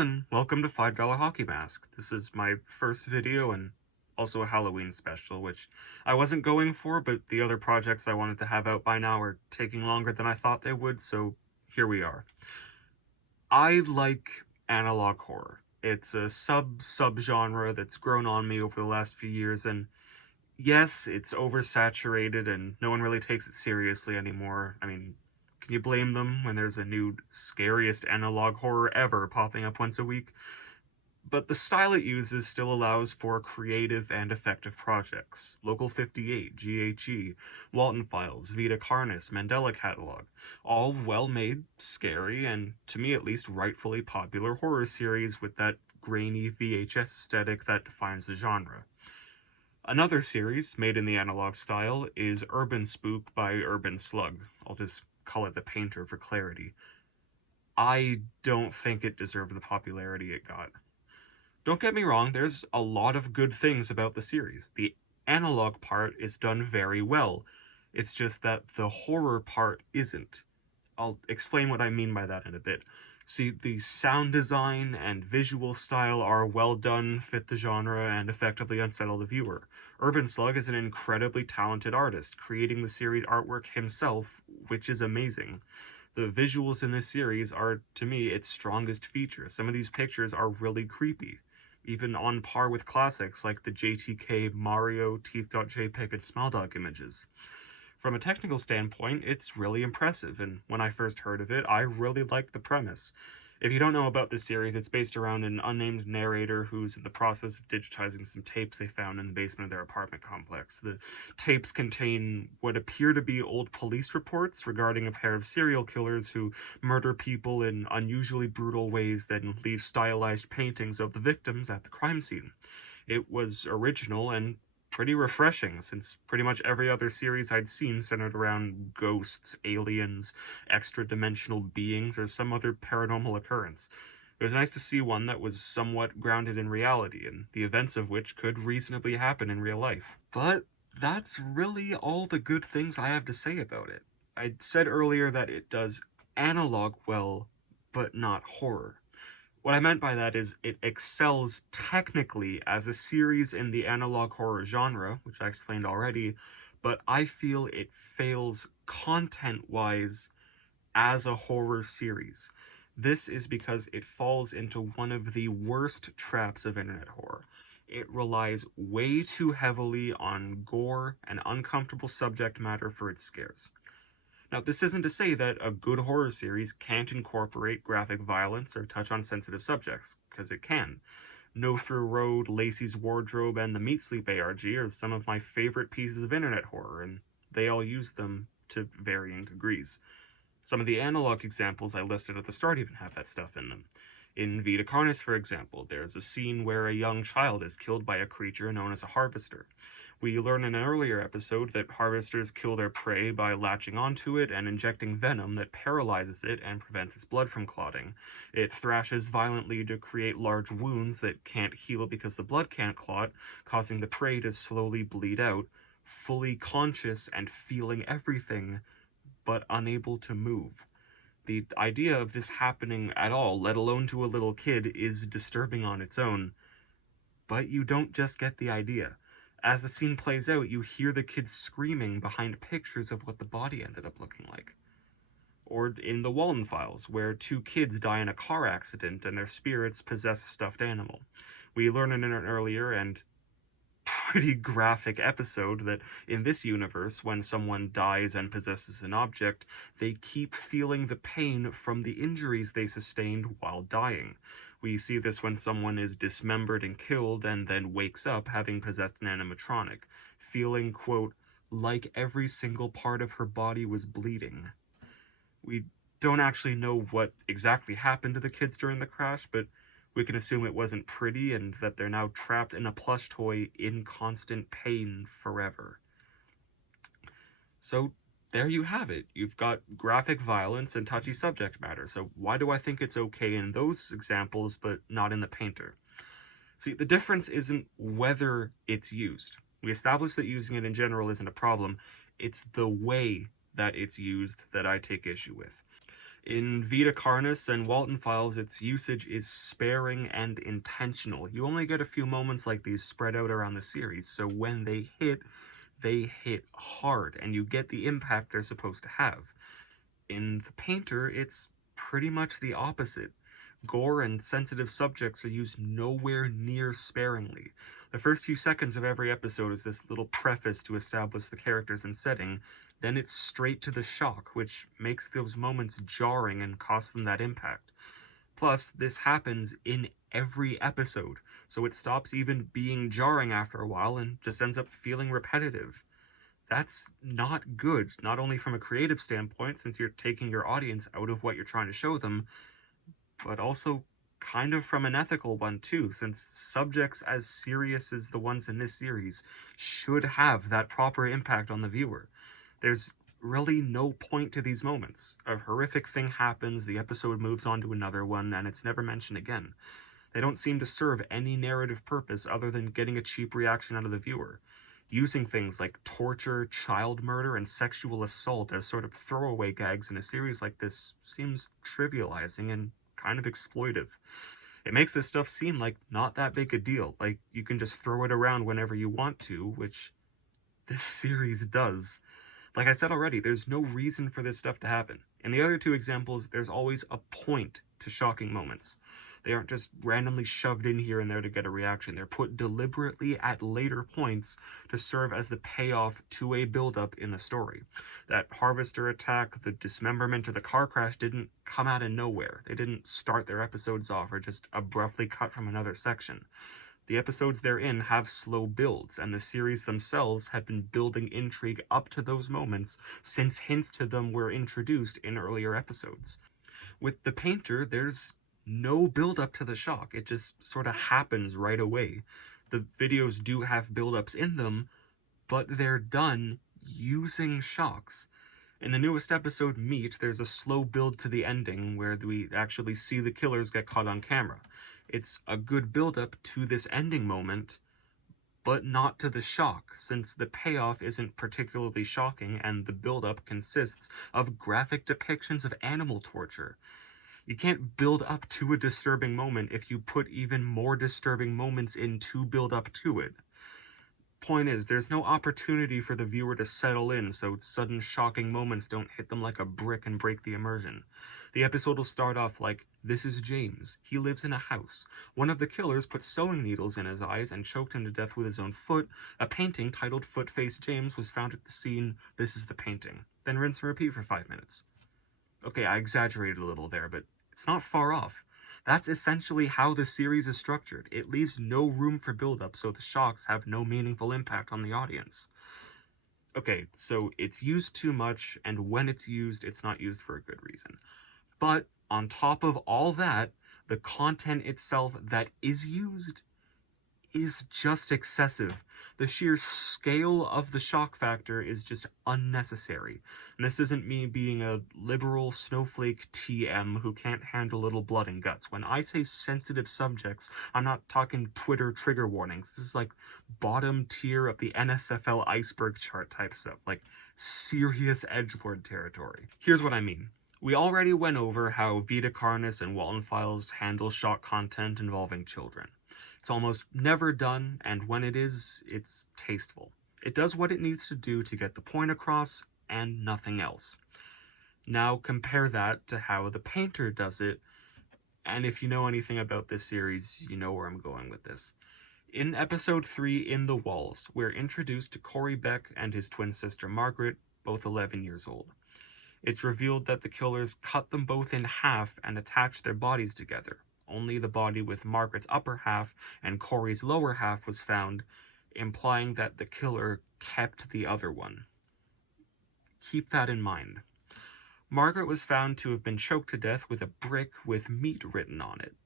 and welcome to $5 Hockey Mask. This is my first video and also a Halloween special, which I wasn't going for, but the other projects I wanted to have out by now are taking longer than I thought they would, so here we are. I like analog horror. It's a sub-genre that's grown on me over the last few years, and yes, it's oversaturated and no one really takes it seriously anymore. I mean, can you blame them when there's a new scariest analog horror ever popping up once a week? But the style it uses still allows for creative and effective projects. Local 58, GHE, Walton Files, Vita Carnis, Mandela Catalog, all well-made, scary, and, to me at least, rightfully popular horror series with that grainy VHS aesthetic that defines the genre. Another series, made in the analog style, is UrbanSPOOK by Urban Slug. I'll just call it The Painter for clarity. I don't think it deserved the popularity it got. Don't get me wrong, there's a lot of good things about the series. The analog part is done very well. It's just that the horror part isn't. I'll explain what I mean by that in a bit. See, the sound design and visual style are well done, fit the genre, and effectively unsettle the viewer. Urban Slug is an incredibly talented artist, creating the series artwork himself, which is amazing. The visuals in this series are, to me, its strongest feature. Some of these pictures are really creepy, even on par with classics like the JTK, Mario, Teeth.jpg, and Smiledog images. From a technical standpoint, it's really impressive, and when I first heard of it, I really liked the premise. If you don't know about this series, it's based around an unnamed narrator who's in the process of digitizing some tapes they found in the basement of their apartment complex. The tapes contain what appear to be old police reports regarding a pair of serial killers who murder people in unusually brutal ways, then leave stylized paintings of the victims at the crime scene. It was original and pretty refreshing, since pretty much every other series I'd seen centered around ghosts, aliens, extra-dimensional beings, or some other paranormal occurrence. It was nice to see one that was somewhat grounded in reality, and the events of which could reasonably happen in real life. But that's really all the good things I have to say about it. I said earlier that it does analog well, but not horror. What I meant by that is it excels technically as a series in the analog horror genre, which I explained already, but I feel it fails content-wise as a horror series. This is because it falls into one of the worst traps of internet horror. It relies way too heavily on gore and uncomfortable subject matter for its scares. Now, this isn't to say that a good horror series can't incorporate graphic violence or touch on sensitive subjects, because it can. No Through Road, Lacey's Wardrobe, and the Meat Sleep ARG are some of my favorite pieces of internet horror, and they all use them to varying degrees. Some of the analog examples I listed at the start even have that stuff in them. In Vita Carnis, for example, there's a scene where a young child is killed by a creature known as a harvester. We learn in an earlier episode that harvesters kill their prey by latching onto it and injecting venom that paralyzes it and prevents its blood from clotting. It thrashes violently to create large wounds that can't heal because the blood can't clot, causing the prey to slowly bleed out, fully conscious and feeling everything, but unable to move. The idea of this happening at all, let alone to a little kid, is disturbing on its own. But you don't just get the idea. As the scene plays out, you hear the kids screaming behind pictures of what the body ended up looking like. Or in the Walton Files, where two kids die in a car accident and their spirits possess a stuffed animal. We learn in an earlier and pretty graphic episode that in this universe, when someone dies and possesses an object, they keep feeling the pain from the injuries they sustained while dying. We see this when someone is dismembered and killed and then wakes up having possessed an animatronic, feeling, quote, like every single part of her body was bleeding. We don't actually know what exactly happened to the kids during the crash, but we can assume it wasn't pretty and that they're now trapped in a plush toy in constant pain forever. So there you have it. You've got graphic violence and touchy subject matter, so why do I think it's okay in those examples but not in The Painter? See, the difference isn't whether it's used. We established that using it in general isn't a problem. It's the way that it's used that I take issue with. In Vita Carnis and Walton Files, its usage is sparing and intentional. You only get a few moments like these spread out around the series, so when they hit hard, and you get the impact they're supposed to have. In The Painter, it's pretty much the opposite. Gore and sensitive subjects are used nowhere near sparingly. The first few seconds of every episode is this little preface to establish the characters and setting, then it's straight to the shock, which makes those moments jarring and costs them that impact. Plus, this happens in every episode, so it stops even being jarring after a while and just ends up feeling repetitive. That's not good, not only from a creative standpoint, since you're taking your audience out of what you're trying to show them, but also kind of from an ethical one too, since subjects as serious as the ones in this series should have that proper impact on the viewer. There's really no point to these moments. A horrific thing happens, the episode moves on to another one, and it's never mentioned again. They don't seem to serve any narrative purpose other than getting a cheap reaction out of the viewer. Using things like torture, child murder, and sexual assault as sort of throwaway gags in a series like this seems trivializing and kind of exploitive. It makes this stuff seem like not that big a deal, like you can just throw it around whenever you want to, which this series does. Like I said already, there's no reason for this stuff to happen. In the other two examples, there's always a point to shocking moments. They aren't just randomly shoved in here and there to get a reaction. They're put deliberately at later points to serve as the payoff to a build-up in the story. That harvester attack, the dismemberment, or the car crash didn't come out of nowhere. They didn't start their episodes off or just abruptly cut from another section. The episodes they're in have slow builds, and the series themselves have been building intrigue up to those moments since hints to them were introduced in earlier episodes. With The Painter, there's no build up to the shock. It just sort of happens right away. The videos do have build-ups in them, but they're done using shocks. In the newest episode, Meat, there's a slow build to the ending where we actually see the killers get caught on camera. It's a good build-up to this ending moment, but not to the shock, since the payoff isn't particularly shocking and the build-up consists of graphic depictions of animal torture. You can't build up to a disturbing moment if you put even more disturbing moments in to build up to it. Point is, there's no opportunity for the viewer to settle in, so sudden shocking moments don't hit them like a brick and break the immersion. The episode will start off like, "This is James. He lives in a house. One of the killers put sewing needles in his eyes and choked him to death with his own foot. A painting titled Foot-Face James was found at the scene. This is the painting." Then rinse and repeat for 5 minutes. Okay, I exaggerated a little there, but it's not far off. That's essentially how the series is structured. It leaves no room for build-up, so the shocks have no meaningful impact on the audience. Okay, so it's used too much, and when it's not used for a good reason. But on top of all that, the content itself that is used is just excessive. The sheer scale of the shock factor is just unnecessary. And this isn't me being a liberal snowflake TM who can't handle a little blood and guts. When I say sensitive subjects, I'm not talking Twitter trigger warnings. This is like bottom tier of the NSFL iceberg chart type stuff, like serious edgelord territory. Here's what I mean. We already went over how Vita Carnis and Walton Files handle shock content involving children. It's almost never done, and when it is, it's tasteful. It does what it needs to do to get the point across, and nothing else. Now compare that to how The Painter does it, and if you know anything about this series, you know where I'm going with this. In episode 3, In the Walls, we're introduced to Corey Beck and his twin sister Margaret, both 11 years old. It's revealed that the killers cut them both in half and attached their bodies together. Only the body with Margaret's upper half and Corey's lower half was found, implying that the killer kept the other one. Keep that in mind. Margaret was found to have been choked to death with a brick with meat written on it.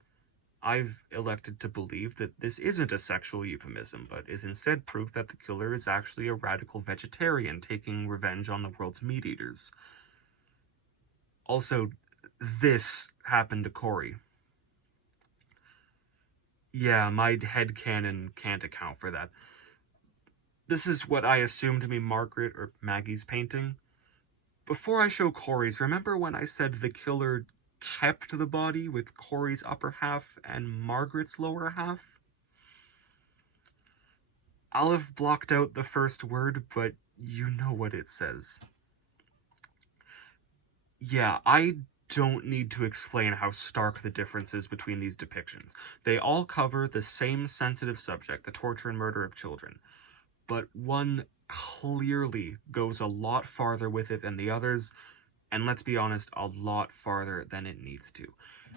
I've elected to believe that this isn't a sexual euphemism, but is instead proof that the killer is actually a radical vegetarian taking revenge on the world's meat eaters. Also, this happened to Corey. Yeah, my headcanon can't account for that. This is what I assume to be Margaret or Maggie's painting. Before I show Corey's, remember when I said the killer kept the body with Corey's upper half and Margaret's lower half? I'll have blocked out the first word, but you know what it says. Yeah, I don't need to explain how stark the difference is between these depictions. They all cover the same sensitive subject, the torture and murder of children, but one clearly goes a lot farther with it than the others, and let's be honest, a lot farther than it needs to.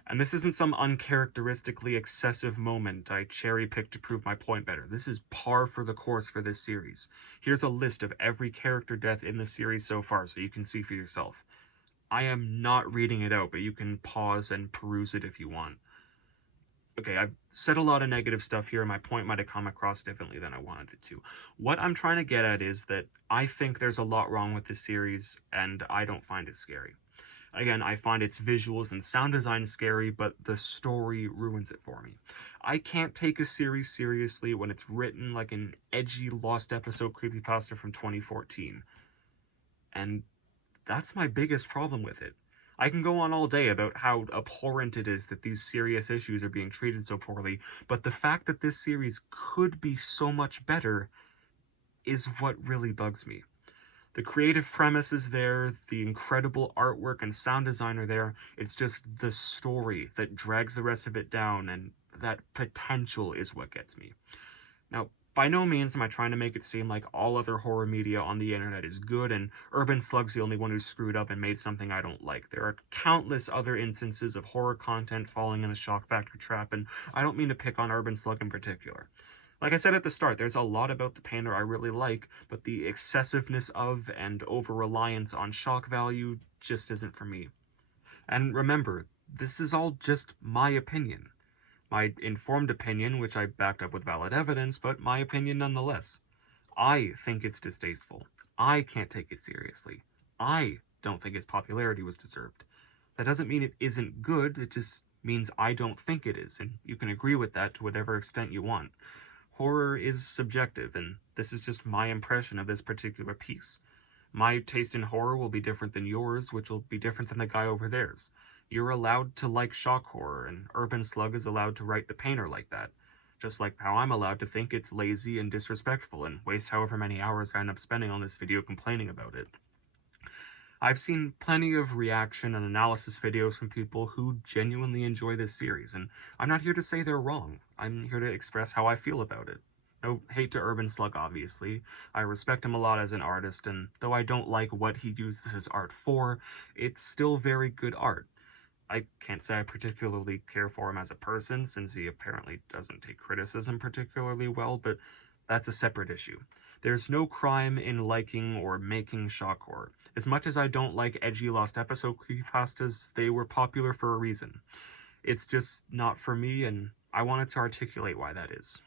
And this isn't some uncharacteristically excessive moment I cherry-picked to prove my point better. This is par for the course for this series. Here's a list of every character death in the series so far so you can see for yourself. I am not reading it out, but you can pause and peruse it if you want. Okay, I've said a lot of negative stuff here, and my point might have come across differently than I wanted it to. What I'm trying to get at is that I think there's a lot wrong with this series, and I don't find it scary. Again, I find its visuals and sound design scary, but the story ruins it for me. I can't take a series seriously when it's written like an edgy lost episode creepypasta from 2014. And that's my biggest problem with it. I can go on all day about how abhorrent it is that these serious issues are being treated so poorly, but the fact that this series could be so much better is what really bugs me. The creative premise is there, the incredible artwork and sound design are there, it's just the story that drags the rest of it down, and that potential is what gets me. Now, by no means am I trying to make it seem like all other horror media on the internet is good and Urban Slug's the only one who screwed up and made something I don't like. There are countless other instances of horror content falling in the shock factor trap, and I don't mean to pick on Urban Slug in particular. Like I said at the start, there's a lot about the painter I really like, but the excessiveness of and over-reliance on shock value just isn't for me. And remember, this is all just my opinion. My informed opinion, which I backed up with valid evidence, but my opinion nonetheless. I think it's distasteful. I can't take it seriously. I don't think its popularity was deserved. That doesn't mean it isn't good, it just means I don't think it is, and you can agree with that to whatever extent you want. Horror is subjective, and this is just my impression of this particular piece. My taste in horror will be different than yours, which will be different than the guy over theirs. You're allowed to like shock horror, and Urban Slug is allowed to write the painter like that. Just like how I'm allowed to think it's lazy and disrespectful and waste however many hours I end up spending on this video complaining about it. I've seen plenty of reaction and analysis videos from people who genuinely enjoy this series, and I'm not here to say they're wrong. I'm here to express how I feel about it. No hate to Urban Slug, obviously. I respect him a lot as an artist, and though I don't like what he uses his art for, it's still very good art. I can't say I particularly care for him as a person, since he apparently doesn't take criticism particularly well, but that's a separate issue. There's no crime in liking or making shock horror. As much as I don't like edgy lost episode creepypastas, they were popular for a reason. It's just not for me, and I wanted to articulate why that is.